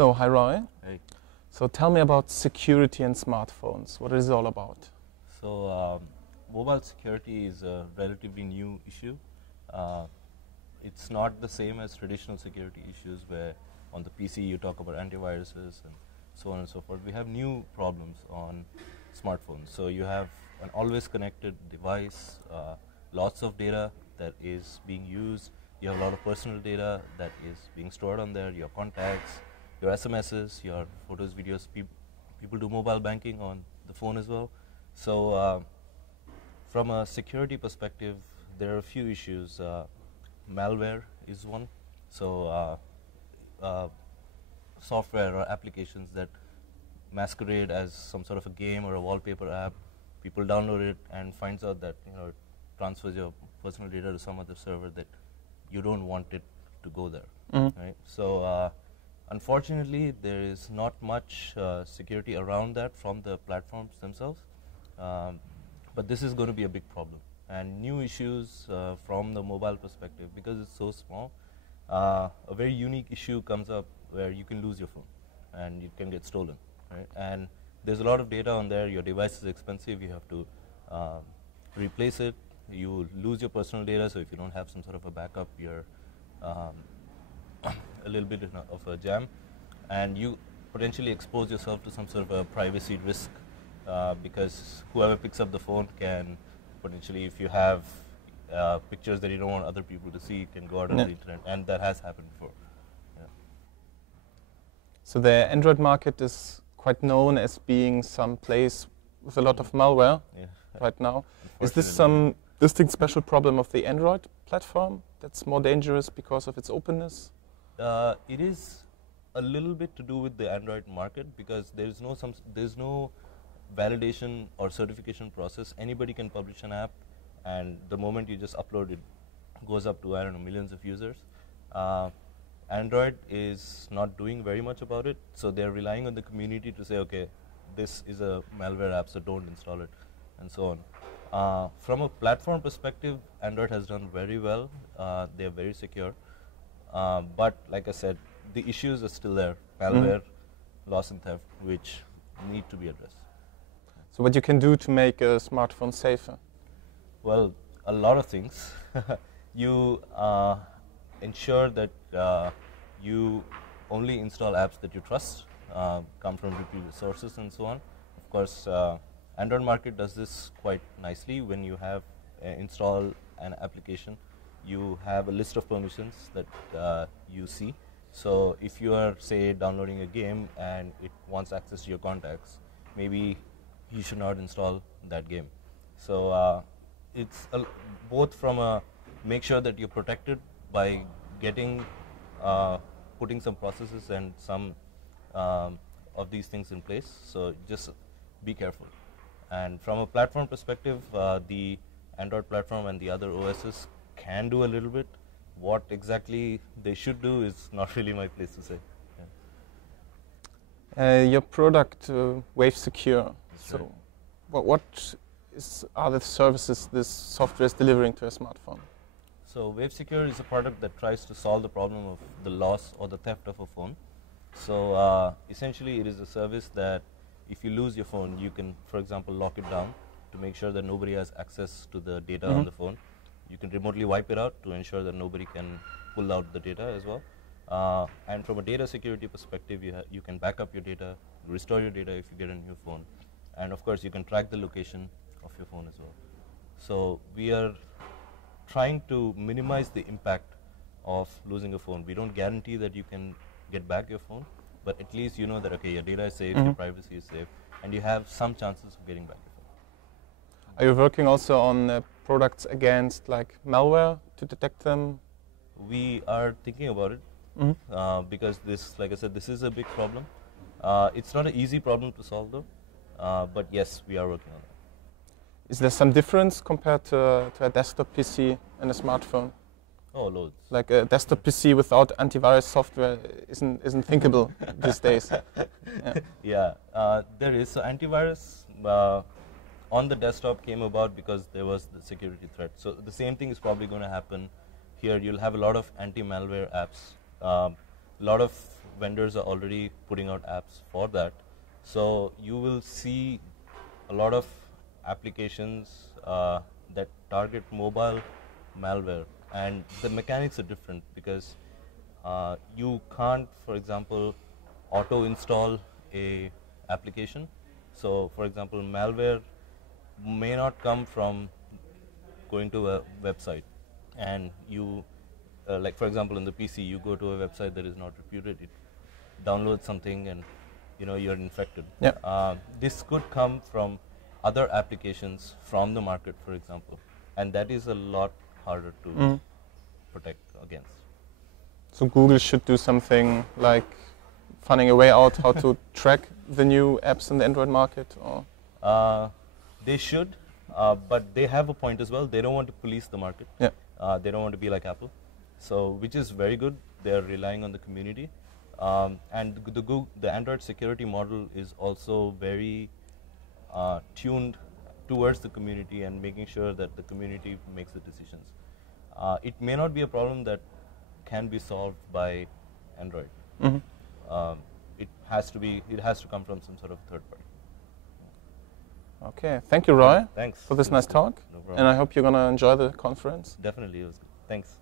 So, hi Roy. Hey. So tell me about security and smartphones. What is it all about? So mobile security is a relatively new issue. It's not the same as traditional security issues where on the PC you talk about antiviruses and so on and so forth. We have new problems on smartphones. So you have an always connected device, lots of data that is being used. You have a lot of personal data that is being stored on there, your contacts, your SMSs, your photos, videos. People do mobile banking on the phone as well. So from a security perspective, there are a few issues. Malware is one. So software or applications that masquerade as some sort of a game or a wallpaper app, people download it and finds out that it transfers your personal data to some other server that you don't want it to go there. Right? So unfortunately, there is not much security around that from the platforms themselves, but this is going to be a big problem. And new issues from the mobile perspective, because it's so small, a very unique issue comes up where you can lose your phone and it can get stolen. Right? And there's a lot of data on there. Your device is expensive. You have to replace it. You lose your personal data, so if you don't have some sort of a backup, you're a little bit of a jam, and you potentially expose yourself to some sort of a privacy risk because whoever picks up the phone can potentially, if you have pictures that you don't want other people to see, can go out on the internet, and that has happened before. Yeah. So the Android market is quite known as being some place with a lot of malware right now. Is this some distinct special problem of the Android platform that's more dangerous because of its openness? It is a little bit to do with the Android market because there's no validation or certification process. Anybody can publish an app, and the moment you just upload it, goes up to, I don't know, millions of users. Android is not doing very much about it, so they're relying on the community to say, okay, this is a malware app, so don't install it, and so on. From a platform perspective, Android has done very well. They're very secure. But like I said, the issues are still there. Malware, loss and theft, which need to be addressed. So what you can do to make a smartphone safer? Well, a lot of things. You ensure that you only install apps that you trust, come from reputed sources and so on. Of course, Android market does this quite nicely. When you have install an application, you have a list of permissions that you see. So if you are, say, downloading a game and it wants access to your contacts, maybe you should not install that game. So it's both from a make sure that you're protected by getting putting some processes and some of these things in place. So just be careful. And from a platform perspective, the Android platform and the other OSs can do a little bit. What exactly they should do is not really my place to say. Yeah. Your product, Wave Secure. That's so, right. what are the services this software is delivering to a smartphone? So Wave Secure is a product that tries to solve the problem of the loss or the theft of a phone. So essentially, it is a service that if you lose your phone, you can, for example, lock it down to make sure that nobody has access to the data on the phone. You can remotely wipe it out to ensure that nobody can pull out the data as well. And from a data security perspective, you can back up your data, restore your data if you get a new phone. And of course, you can track the location of your phone as well. So we are trying to minimize the impact of losing a phone. We don't guarantee that you can get back your phone, but at least you know that, okay, your data is safe, your privacy is safe, and you have some chances of getting back your phone. Are you working also on products against like malware to detect them? We are thinking about it because this, like I said, this is a big problem. It's not an easy problem to solve though, but yes, we are working on it. Is there some difference compared to a desktop PC and a smartphone? Oh, loads. Like a desktop PC without antivirus software isn't thinkable these days. Yeah, there is. So antivirus on the desktop came about because there was the security threat. So the same thing is probably going to happen here. You'll have a lot of anti-malware apps, a lot of vendors are already putting out apps for that. So you will see a lot of applications that target mobile malware, and the mechanics are different because you can't, for example, auto-install a application. So, for example, malware may not come from going to a website, and you, like for example, in the PC, you go to a website that is not reputed, it downloads something, and you're infected. Yeah. This could come from other applications from the market, for example, and that is a lot harder to protect against. So Google should do something like finding a way out how to track the new apps in the Android market, or? They should, but they have a point as well. They don't want to police the market. Yeah. They don't want to be like Apple, so which is very good. They're relying on the community, and the Android security model is also very tuned towards the community and making sure that the community makes the decisions. It may not be a problem that can be solved by Android. It has to come from some sort of third party. Okay, thank you, Roy. Thanks for this nice talk. No problem. And I hope you're going to enjoy the conference. Definitely, it was good. Thanks.